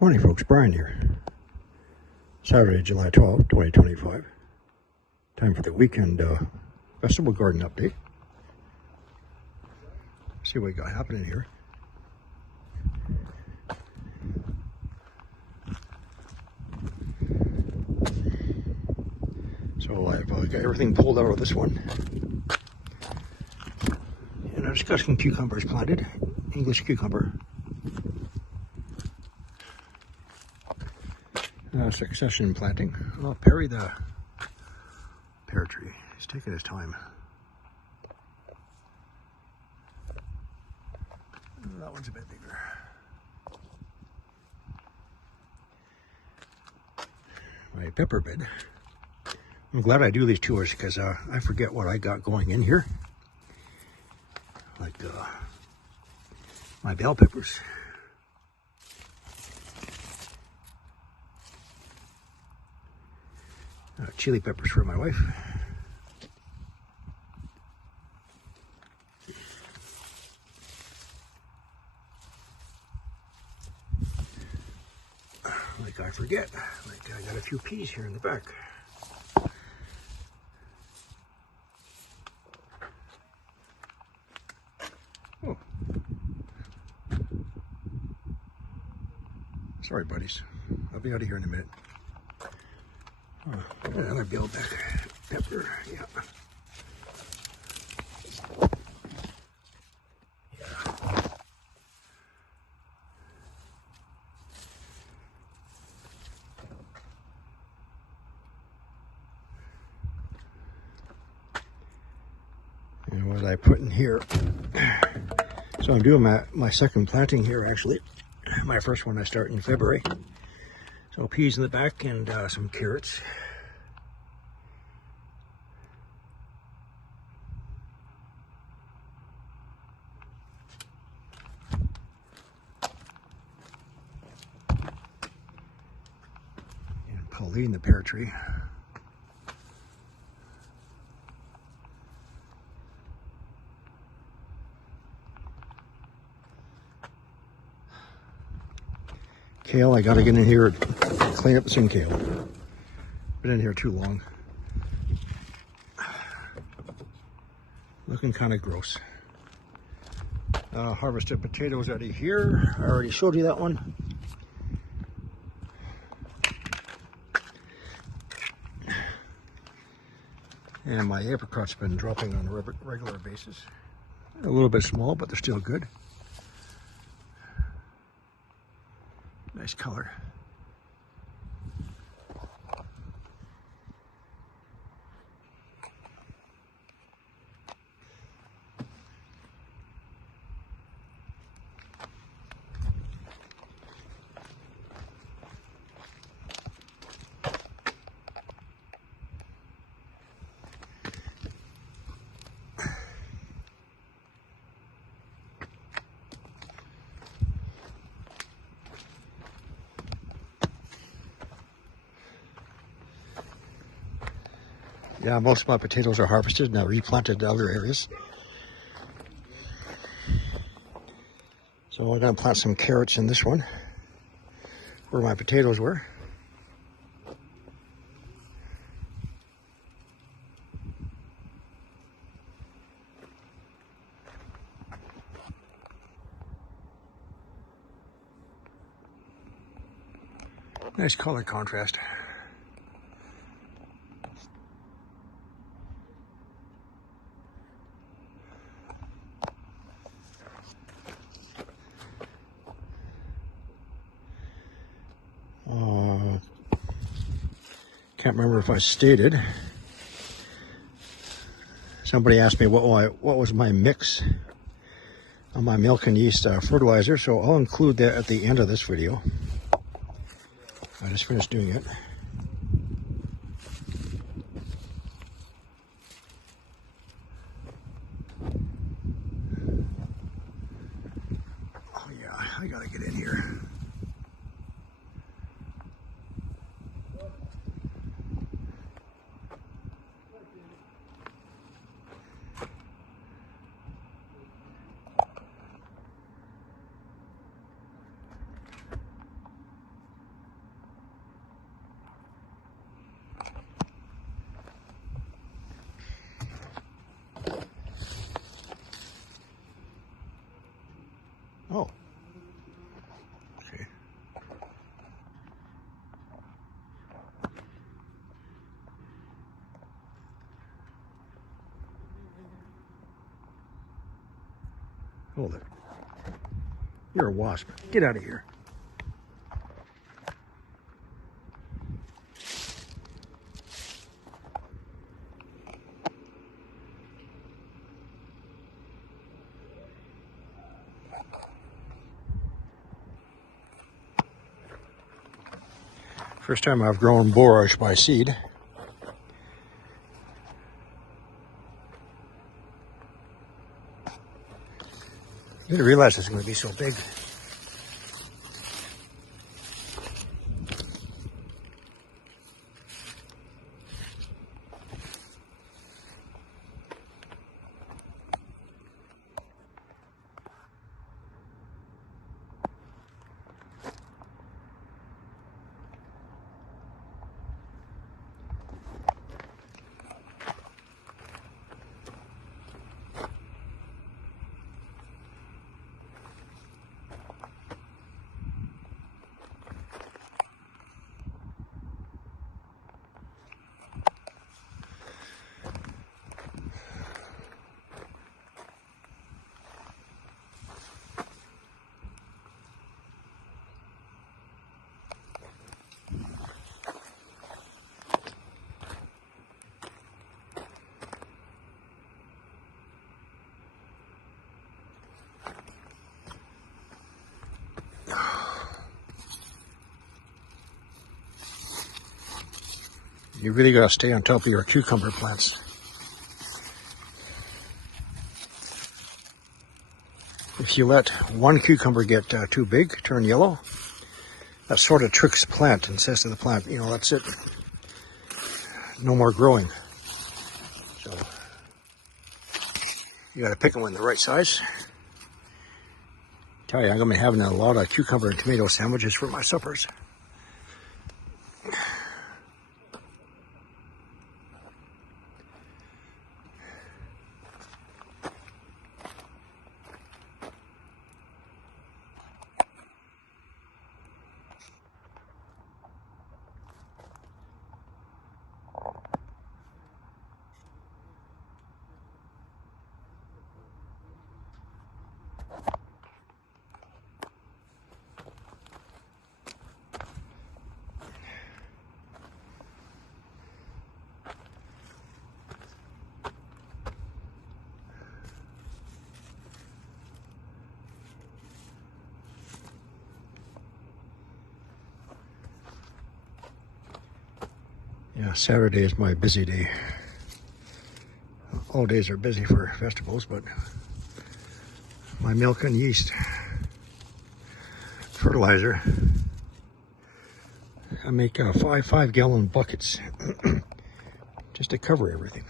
Morning folks, Brian here. Saturday, July 12th, 2025. Time for the weekend vegetable garden update. See what we got happening here. So I've got everything pulled out of this one. And I've just got some cucumbers planted. English cucumber. Succession planting. I'll Perry the pear tree. He's taking his time. That one's a bit bigger. My pepper bed. I'm glad I do these tours because I forget what I got going in here. Like my bell peppers. Chili peppers for my wife. Like I forget, like I got a few peas here in the back. Oh. Sorry buddies, I'll be out of here in a minute. Another bell pepper, yeah. And what I put in here, so I'm doing my second planting here actually. My first one I start in February. So peas in the back and some carrots. And Pauline the pear tree. Kale, I gotta get in here and clean up some kale. Been in here too long. Looking kind of gross. Harvested potatoes out of here. I already showed you that one. And my apricots been dropping on a regular basis. A little bit small, but they're still good. Nice color. Yeah, most of my potatoes are harvested and I replanted to other areas. So I'm going to plant some carrots in this one, where my potatoes were. Nice color contrast. Can't remember if I stated. Somebody asked me what was my mix on my milk and yeast fertilizer, so I'll include that at the end of this video. I just finished doing it. Oh yeah, I gotta get in here. Oh. Okay. Hold it. You're a wasp. Get out of here. First time I've grown borage by seed. I didn't realize it was going to be so big. You really got to stay on top of your cucumber plants. If you let one cucumber get too big, turn yellow, that sort of tricks the plant and says to the plant, you know, that's it. No more growing. So you got to pick them in the right size. Tell you, I'm going to be having a lot of cucumber and tomato sandwiches for my suppers. Yeah, Saturday is my busy day. All days are busy for vegetables, but my milk and yeast fertilizer, I make 5 gallon buckets just to cover everything.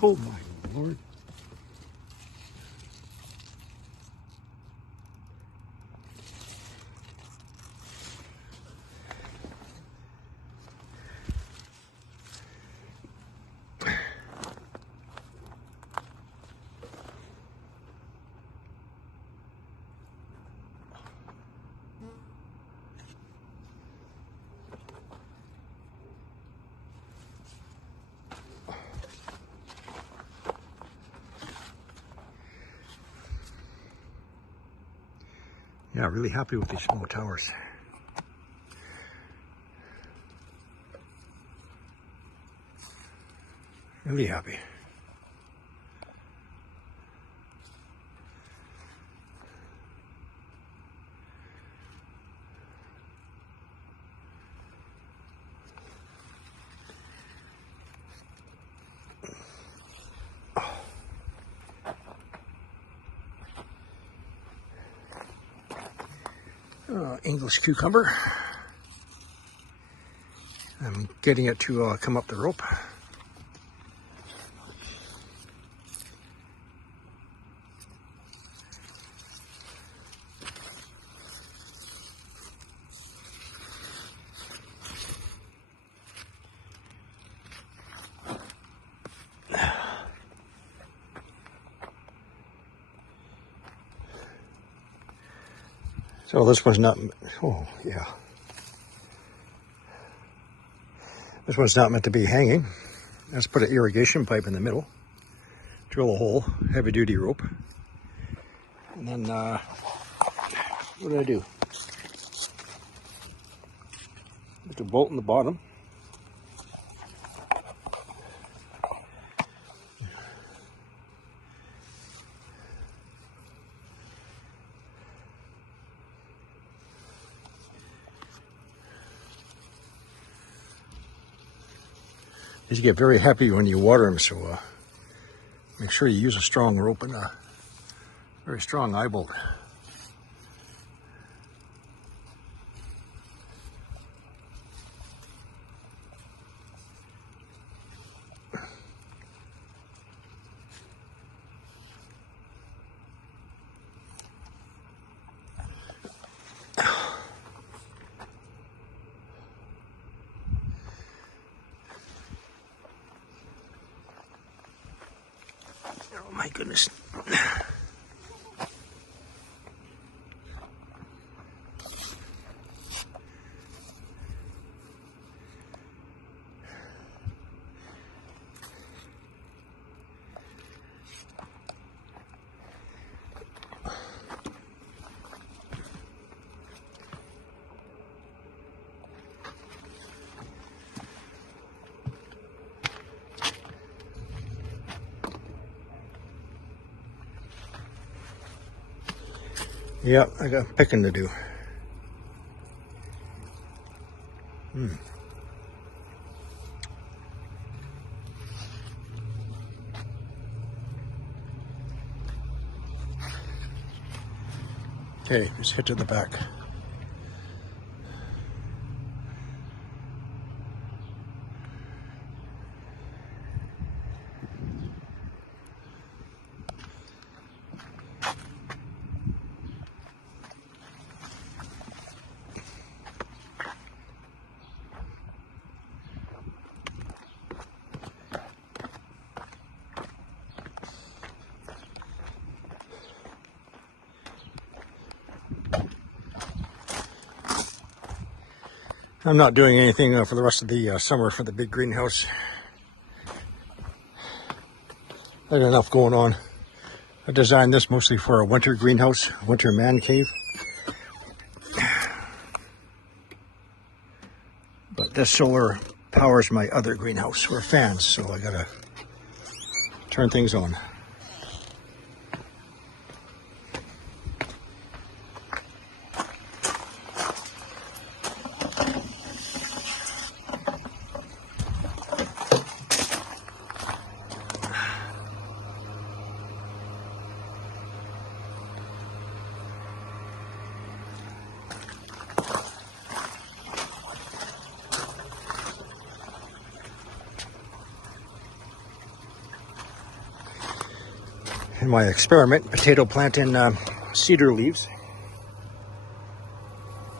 Oh my Lord. Yeah, really happy with these small towers. Really happy. English cucumber. I'm getting it to come up the rope. So this one's not, oh yeah. This one's not meant to be hanging. Let's put an irrigation pipe in the middle. Drill a hole, heavy duty rope. And then, what do I do? Put a bolt in the bottom. These get very happy when you water them, so make sure you use a strong rope and a very strong eye bolt. Oh my goodness. Yep, I got picking to do. Okay, just hit to the back. I'm not doing anything for the rest of the summer for the big greenhouse. I got enough going on. I designed this mostly for a winter greenhouse, winter man cave. But this solar powers my other greenhouse. We're fans, so I gotta turn things on. In my experiment, potato plant in cedar leaves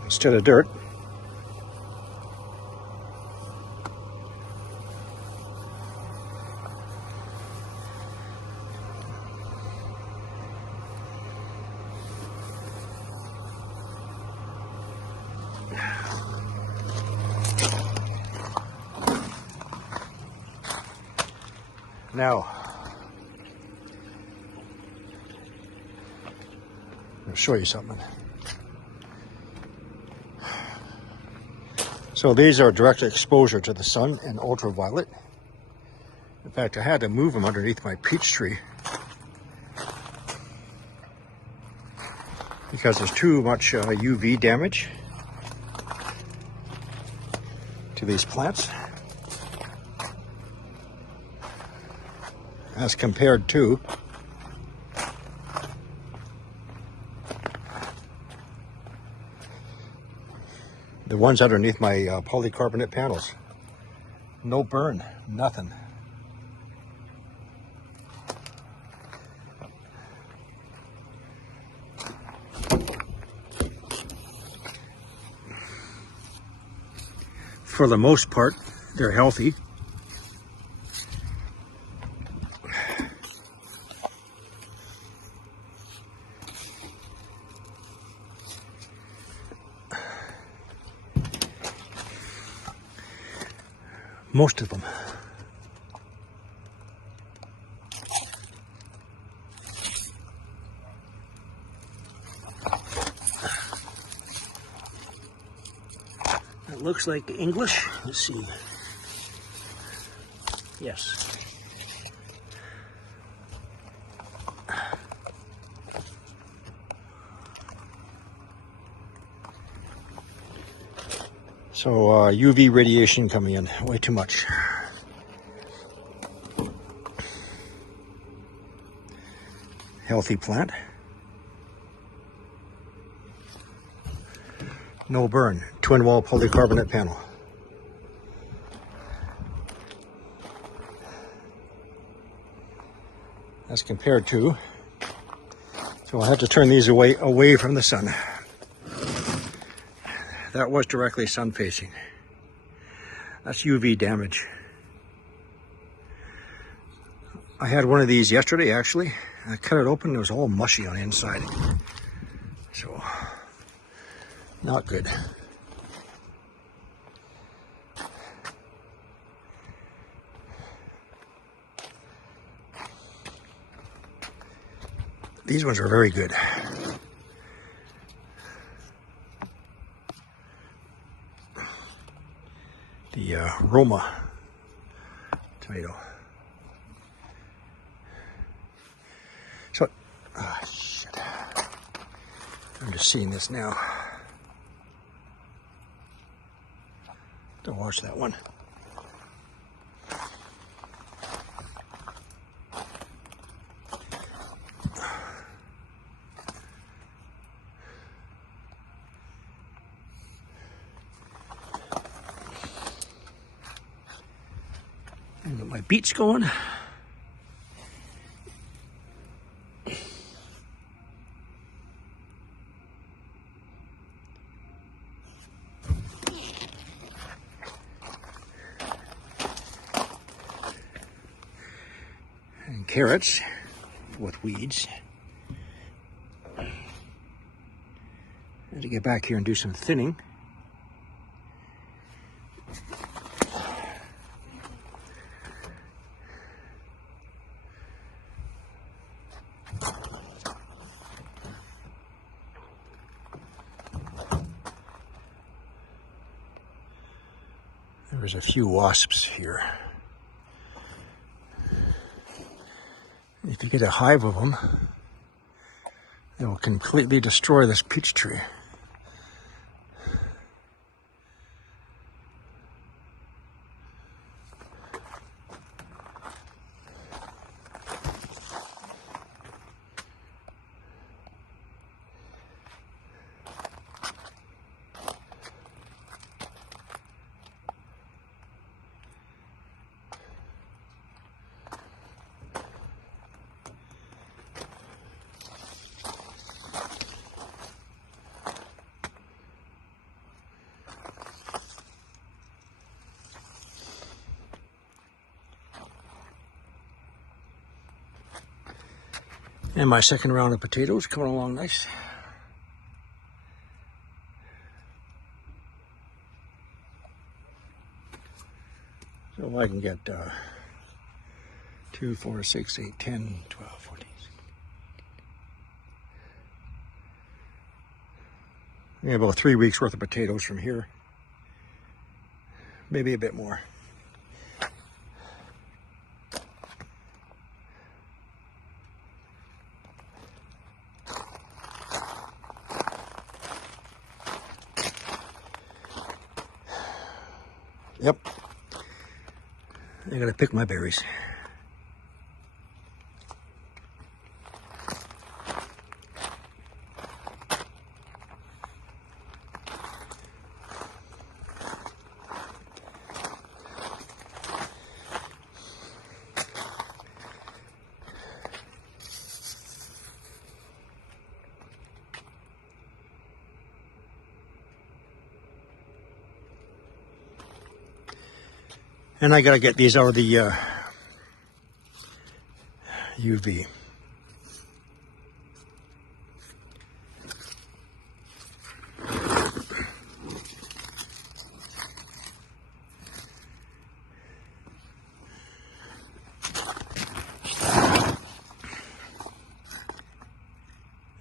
instead of dirt. Now, I'll show you something. So these are direct exposure to the sun and ultraviolet. In fact, I had to move them underneath my peach tree because there's too much UV damage to these plants as compared to the ones underneath my polycarbonate panels. No burn, nothing. For the most part, they're healthy. most of them. It looks like English. Let's see. Yes. So UV radiation coming in, way too much. Healthy plant. No burn, twin wall polycarbonate panel. As compared to, so I'll have to turn these away from the sun. That was directly sun facing. That's UV damage. I had one of these yesterday actually. I cut it open, it was all mushy on the inside. So, not good. These ones are very good. The Roma tomato. So, shit. I'm just seeing this now. Don't watch that one. Get my beets going. And carrots with weeds. I have to get back here and do some thinning. There's a few wasps here. If you get a hive of them, they will completely destroy this peach tree. And my second round of potatoes coming along nice. So I can get 2, 4, 6, 8, 10, 12, 14. We have about 3 weeks worth of potatoes from here. Maybe a bit more. Yep. I gotta pick my berries. And I gotta get these out of the UV.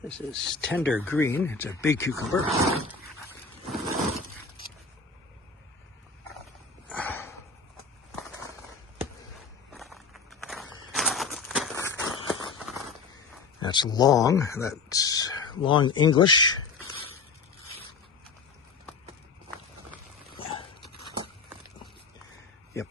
This is tender green. It's a big cucumber. That's long. That's long English. Yep.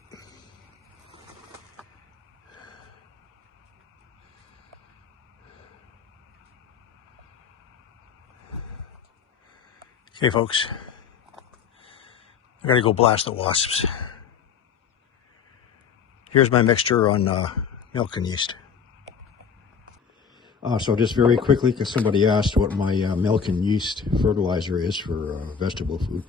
Okay, folks. I gotta go blast the wasps. Here's my mixture on milk and yeast. So just very quickly, because somebody asked what my milk and yeast fertilizer is for vegetable food.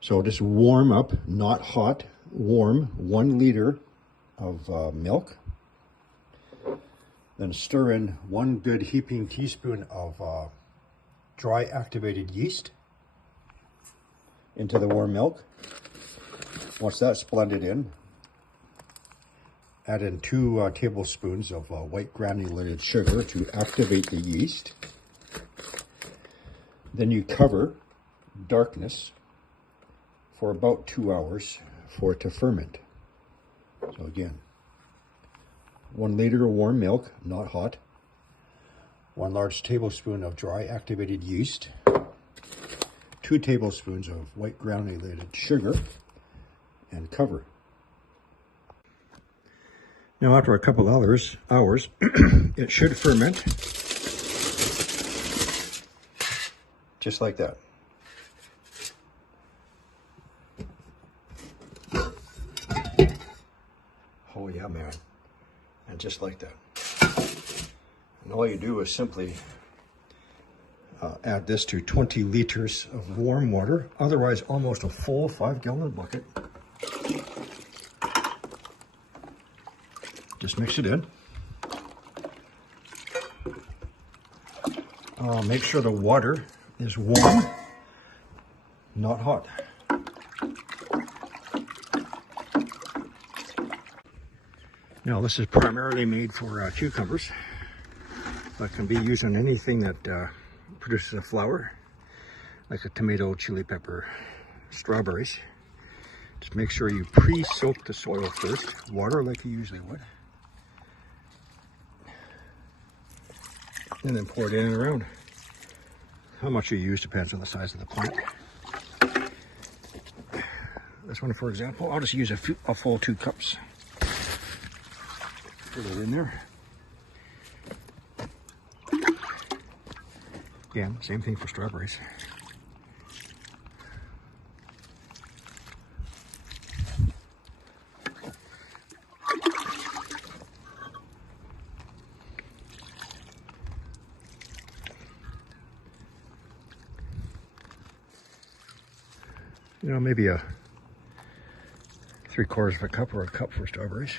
So just warm up, not hot, warm 1 liter of milk. Then stir in 1 good heaping teaspoon of dry activated yeast into the warm milk. Once that's blended in, add in 2 tablespoons of white granulated sugar to activate the yeast. Then you cover darkness for about 2 hours for it to ferment. So again, 1 liter of warm milk, not hot, 1 large tablespoon of dry activated yeast, 2 tablespoons of white granulated sugar, and cover. Now after a couple hours, it should ferment just like that. Oh yeah, man. And just like that. And all you do is simply add this to 20 liters of warm water, otherwise almost a full 5-gallon bucket. Just mix it in. Make sure the water is warm, not hot. Now this is primarily made for cucumbers, but can be used on anything that produces a flower, like a tomato, chili pepper, strawberries. Just make sure you pre-soak the soil first, water like you usually would. And then pour it in and around. How much you use depends on the size of the plant. This one, for example, I'll just use a full 2 cups. Put it in there. Again, same thing for strawberries. You know, maybe a 3/4 of a cup or a cup for strawberries.